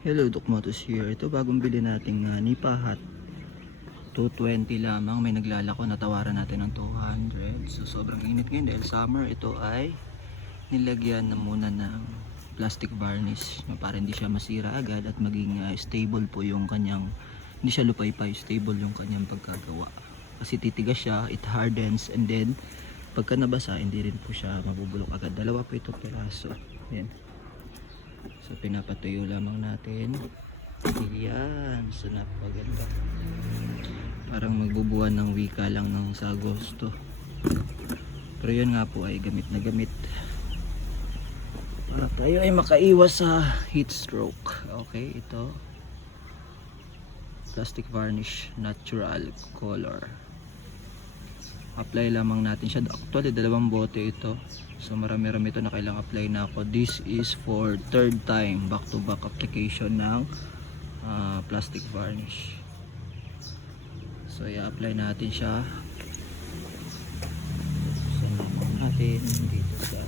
Hello, Dokmotos here. Ito bagong bili nating Nipa Hot. 220 lamang. May naglalako, natawaran natin ng 200. So sobrang init ngayon dahil summer. Ito ay nilagyan na muna ng plastic varnish para hindi siya masira agad at maging stable po yung kanyang, hindi siya lupay-pay, stable yung kanyang pagkagawa. Kasi titigas siya, it hardens, and then pagka nabasa hindi rin po siya mabubulok agad. Dalawa po ito peraso. Yan. So pinapatuyo lamang natin. Yan, so napaganda. Parang magbubuwan ng wika lang ng sa Agosto. Pero yun nga po ay gamit na gamit para tayo ay makaiwas sa heat stroke. Okay, ito plastic varnish, natural color. Apply lamang natin siya. Actually dalawang bote ito, so marami-rami ito na kailangang apply na ako. This is for third time back to back application ng plastic varnish. So i-apply natin siya. Saan naman natin dito sa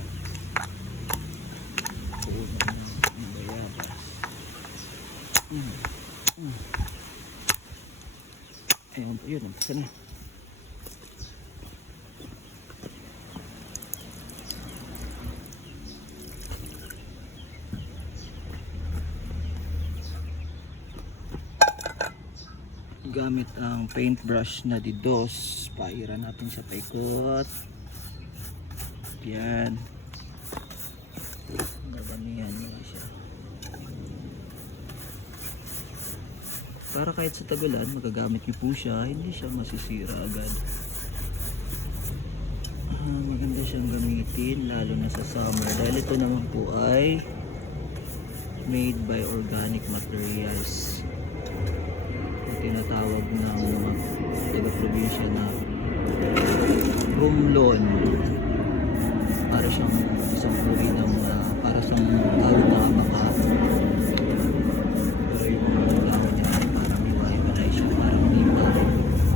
puno ng bayabas. Ayan po yun, umpisa na. Gamit ang paintbrush na Didos, pairan natin siya paikot. Yan, gabanihan nyo siya para kahit sa tagulan magagamit nyo po siya, hindi siya masisira agad. Maganda siyang gamitin lalo na sa summer dahil ito naman po ay made by organic materials, tinatawag ng mga taga-probinsya na rumlon. Para siyang isang uri ng para siyang tawag na baka, pero yung mga dahon niya parang iwa-iwalay siya, parang nipa,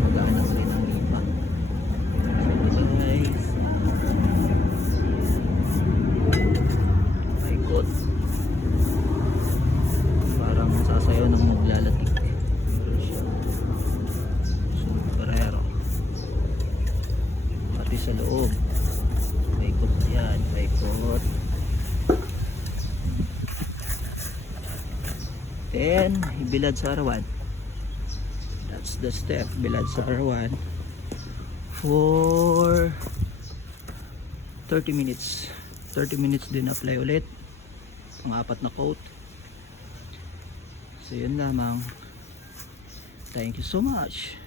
mag-aanak rin ang nipa. So guys, paikot, parang sasayaw ng maglalatik. Sa loob paikot yan, paikot, then ibilad sa arawan. That's the step, bilad sa arawan for 30 minutes. 30 minutes din apply ulit ang 4 na coat. So yun lamang, thank you so much.